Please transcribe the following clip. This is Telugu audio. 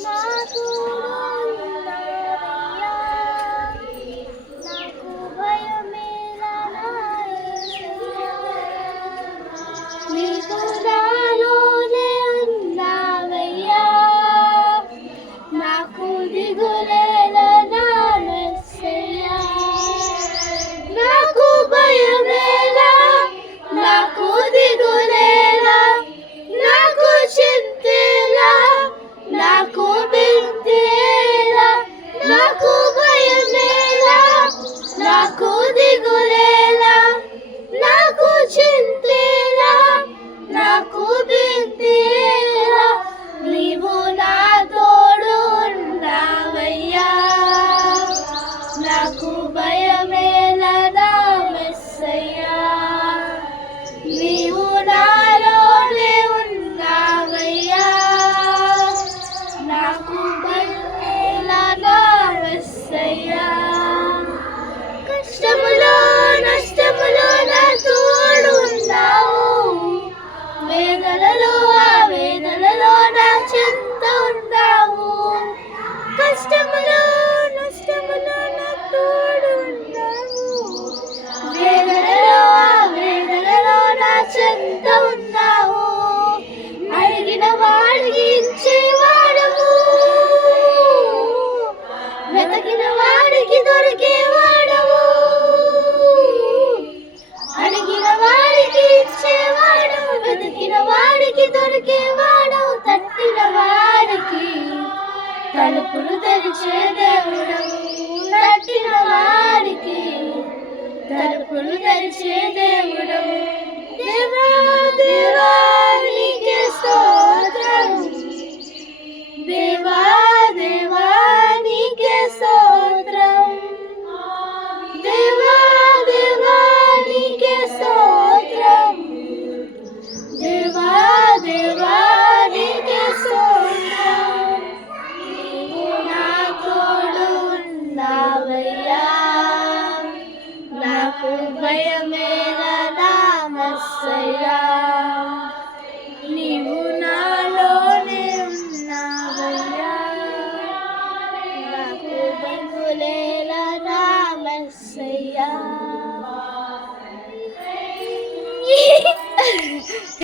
నాకు ఉన్నావయ్యా, నాకు భయమేలా నా యేసయ్యా. నీవు నాలోనే ఉన్నావయ్యా, నాకు దిగులేలా నా యేసయ్యా. నాకు భయమేలా, నాకు దిగులేలా, నాకు చింతేలా, నాకు బింతేలా. నాకు భయమేలా, నాకు దిగులేలా, నాకు చింతేలా, నాకు బింతేలా. నీవు నా తోడు ఉన్నావయ్యా, నాకు భయమేలా నా యేసయ్యా. నీవు నాలోనే ఉన్నావయ్యా, నాకు భయమేలా నా యేసయ్యా. కష్టములో నష్టములో నా తోడు ఉన్నావు, వేదనలో వేదనలో నా చెంత ఉన్నావు. కష్టములో నష్టములో నా తోడు ఉన్నావు, వేదనలో వేదనలో నా చెంత ఉన్నావు. అడిగిన వాడికి ఇచ్చేవాడవు, వెతకిన వాడికి దొరికేవాడవు. అడిగిన వాడికి ఇచ్చేవాడవు, వెతికిన వాడికి దొరికేవాడవు. తట్టిన వాడికి తలుపులు తెరిచే దేవుడవు, తట్టిన వాడికి తలుపులు తెరిచే దేవుడవు. దేవా దేవా నీకే స్తోత్రం, దేవా దేవా నీకే స్తోత్రం, దేవా దేవా నీకే స్తోత్రం, దేవా దేవా నీకే స్తోత్రం. నీవు నా తోడు ఉన్నావయ్యా, నాకు భయమేలా నా యేసయ్యా.